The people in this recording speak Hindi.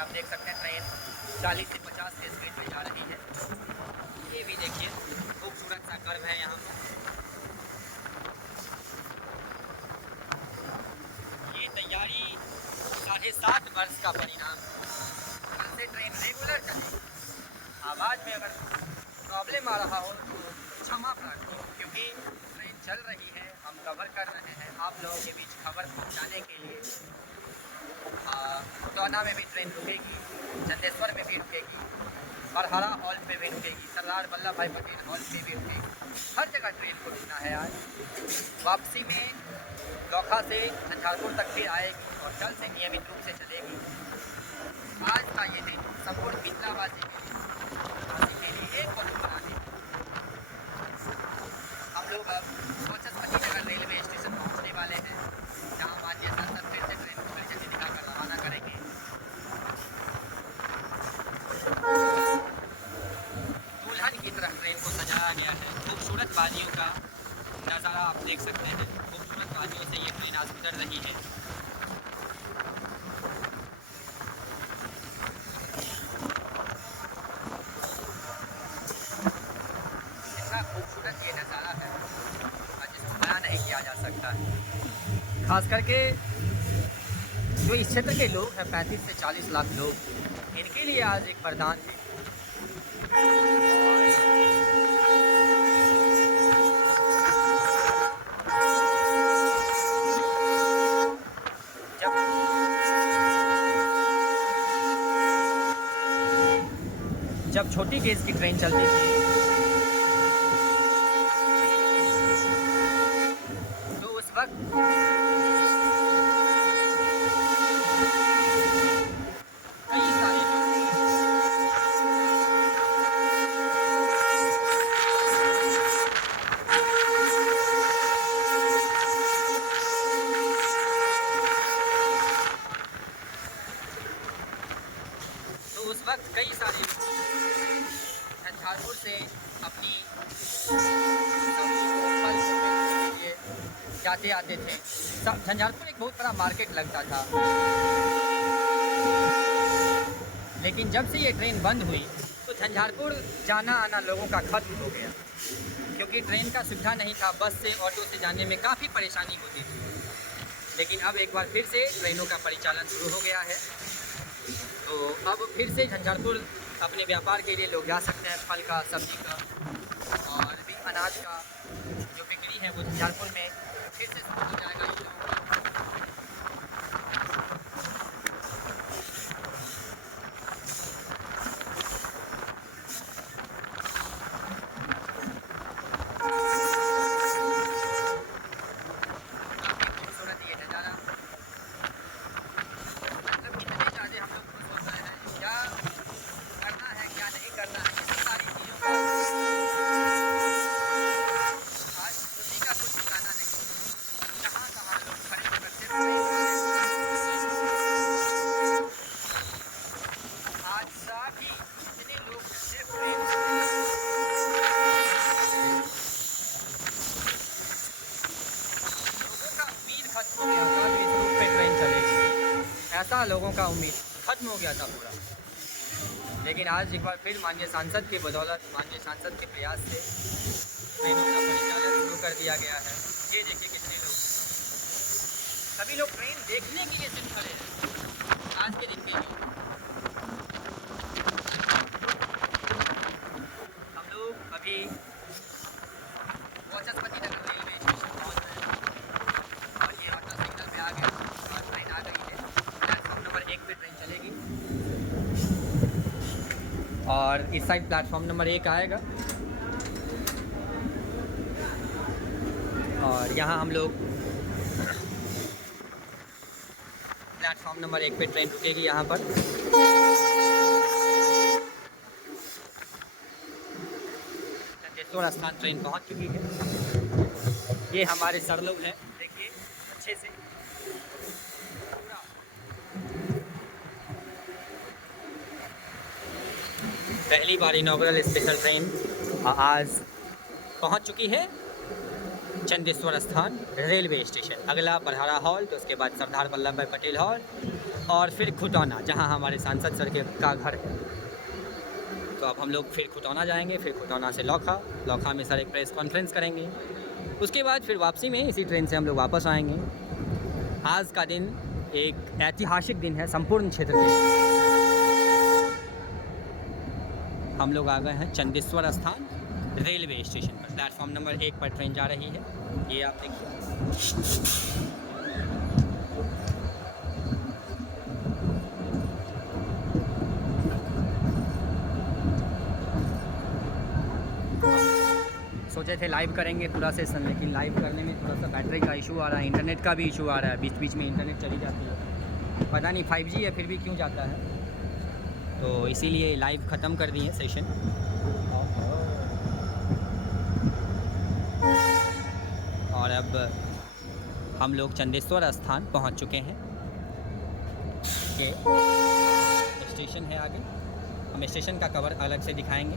आप देख सकते हैं ट्रेन 40 से 50 की स्पीड में जा रही है। ये भी देखिए खूबसूरत सा कर्व है यहाँ पर। ये तैयारी 7.5 वर्ष का परिणाम है। कल से ट्रेन रेगुलर चलेगी। आवाज़ में अगर प्रॉब्लम आ रहा हो तो क्षमा प्रार्थी, क्योंकि ट्रेन चल रही है, हम कवर कर रहे हैं आप लोगों के बीच खबर पहुंचाने के लिए। टोना में भी ट्रेन रुकेगी, चंदेश्वर में भी रुकेगी, बरहरा हॉल पे भी रुकेगी, सरदार वल्लभ भाई पटेल हॉल पे भी रुकेगी। हर जगह ट्रेन को रुकना है। आज वापसी में लोखा से झंझारपुर तक भी आएगी और कल से नियमित रूप से चलेगी। आज का ये दिन संपूर्ण मिथिलावासी के लिए एक बहुत बड़ा दिन। हम लोग अब कोचसपति नगर रेलवे स्टेशन पहुंचने वाले हैं, जहां माननीय सांसद फिर से ट्रेन को हरी झंडी दिखाकर रवाना करेंगे। दुल्हन की तरह ट्रेन को सजाया गया है। खूबसूरत बाजियों का नज़ारा आप देख सकते हैं। खूबसूरत बाजियों से ये ट्रेन आज गुजर रही है। इतना खूबसूरत ये नज़ारा है जिसको बयां नहीं किया जा सकता है। खास करके जो इस क्षेत्र के लोग हैं, 35 से 40 लाख लोग, इनके लिए आज एक वरदान है। जब छोटी गेज की ट्रेन चलती थी तो उस वक्त कई सारे झंझारपुर से अपनी जाते आते थे। झंझारपुर एक बहुत बड़ा मार्केट लगता था, लेकिन जब से ये ट्रेन बंद हुई तो झंझारपुर जाना आना लोगों का खत्म हो गया, क्योंकि ट्रेन का सुविधा नहीं था। बस से ऑटो से जाने में काफ़ी परेशानी होती थी। लेकिन अब एक बार फिर से ट्रेनों का परिचालन शुरू हो गया है, तो अब फिर से झंझारपुर अपने व्यापार के लिए लोग जा सकते हैं। फल का, सब्जी का और भी अनाज का जो बिक्री है वो झंझारपुर में फिर से शुरू हो जाएगा। खूबसूरत ये नज़ारा, मतलब कितने ज़्यादा हम लोग खुश होते हैं। क्या करना है क्या नहीं करना है, इस सारी चीज़ों का आज खुशी का कुछ ठिकाना नहीं। कहाँ कहाँ लोग खड़े होकर सिर्फ आज सभी इतने लोग सिर्फ लोगों का उम्मीद खत्म हो गया था इस रूट पे ट्रेन चलेगी, ऐसा लोगों का उम्मीद खत्म हो गया था पूरा। लेकिन आज एक बार फिर माननीय सांसद की बदौलत, माननीय सांसद के प्रयास से ट्रेनों का परिचालन शुरू कर दिया गया है। ये देखिए कितने लोग, सभी लोग ट्रेन देखने के लिए सिर्फ खड़े हैं आज के दिन के लिए। हम लोग अभी कोचसपति नगर रेलवे स्टेशन पहुँच रहे हैं और ये ऑटो सिग्नल पे आ गए और ट्रेन आ गई है। प्लेटफॉर्म नंबर 1 पे ट्रेन चलेगी और इस साइड प्लेटफॉर्म नंबर 1 आएगा और यहाँ हम लोग प्लेटफॉर्म नंबर 1 पे ट्रेन रुकेगी। यहाँ पर चंदेश्वर स्थान ट्रेन पहुँच चुकी है। ये हमारे सर लोग हैं, देखिए अच्छे से पहली बार इनॉग्रल स्पेशल ट्रेन आज पहुंच चुकी है चंदेश्वर स्थान रेलवे स्टेशन। अगला बरहरा हॉल, तो उसके बाद सरदार वल्लभ भाई पटेल हॉल और फिर खुटौना, जहाँ हमारे सांसद सर का घर है। तो अब हम लोग फिर खुटौना जाएंगे, फिर खुटौना से लौखा में सर एक प्रेस कॉन्फ्रेंस करेंगे। उसके बाद फिर वापसी में इसी ट्रेन से हम लोग वापस आएंगे। आज का दिन एक ऐतिहासिक दिन है संपूर्ण क्षेत्र के। हम लोग आ गए हैं चंदेश्वर स्थान रेलवे स्टेशन पर। प्लेटफॉर्म नंबर 1 पर ट्रेन जा रही है, ये आप देखिए। सोचे थे लाइव करेंगे पूरा सेशन, लेकिन लाइव करने में थोड़ा सा बैटरी का इशू आ रहा है, इंटरनेट का भी इशू आ रहा है, बीच बीच में इंटरनेट चली जाती है, पता नहीं 5G है फिर भी क्यों जाता है। तो इसीलिए लाइव ख़त्म कर दिए सेशन। और अब हम लोग चंदेश्वर स्थान पहुंच चुके हैं। ये स्टेशन है आगे, हम स्टेशन का कवर अलग से दिखाएंगे।